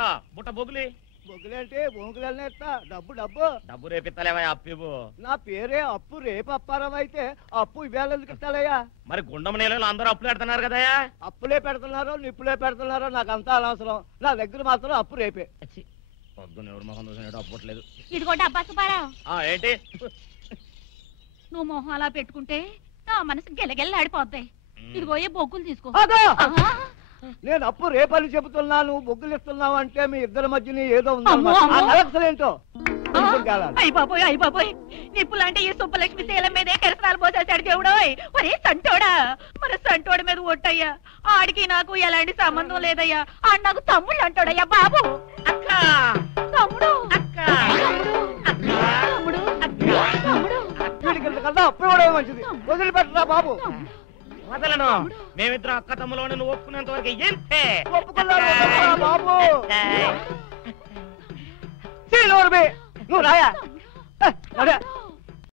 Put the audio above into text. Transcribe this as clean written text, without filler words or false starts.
ఇస్తా బుట్ట బొగులి. బొగ్గులంటే బొంగులనే ఇస్తా. డబ్బు డబ్బు డబ్బు రేపిత్తలేవా అప్పు? నా పేరే అప్పు, రేపు అప్పారం అయితే అప్పు ఇవాళ ఎందుకు ఇస్తాలయ్యా? మరి గుండం నీళ్ళలో అందరూ అప్పులు పెడుతున్నారు కదయా. అప్పులే పెడుతున్నారో నిప్పులే పెడుతున్నారో నాకు అంతా అనవసరం. నా దగ్గర మాత్రం అప్పు రేపే. పొద్దున్న ఎవరు మొహం చూసినట్టు అప్పట్లేదు. ఇదిగో డబ్బా సుబ్బారావు. ఏంటి నువ్వు మొహం అలా పెట్టుకుంటే నా మనసు గెలగెల్లాడిపోద్ది. ఇదిగో ఏ బొగ్గులు తీసుకో. నేను అప్పు రేపని చెబుతున్నాను, బొగ్గులు ఇస్తున్నావు అంటే మీ ఇద్దరి మధ్యని ఏదో అమ్మో, అమ్మో. ఉందేంటో. అయ్య బాబోయ్ అయ్య బాబోయ్, నిప్పులంటే ఈ సుబ్బలక్ష్మి శీలం మీదే కెరసనాలు పోసేసాడు దేవుడోయ్. ఒరే సంటోడా, మన సంటోడి మీద ఒట్టయ్యా. ఆడికి నాకు ఎలాంటి సంబంధం లేదయ్యా. ఆడు నాకు తమ్ముళ్ళు అంటాడయ్యా బాబు. అక్క తమ్ముడు అక్క తమ్ముడు తమ్ముడు వీడికింతకన్నా అప్పు ఇవ్వడం మంచిది. వదిలిపెట్టరా బాబు. వదలను. మేమిద్దరం అక్క తమ్ములోనే నువ్వు ఒప్పుకునేంత వరకు ఏంటే ఒప్పుకున్నాను బాబు. నువ్వు రాయా.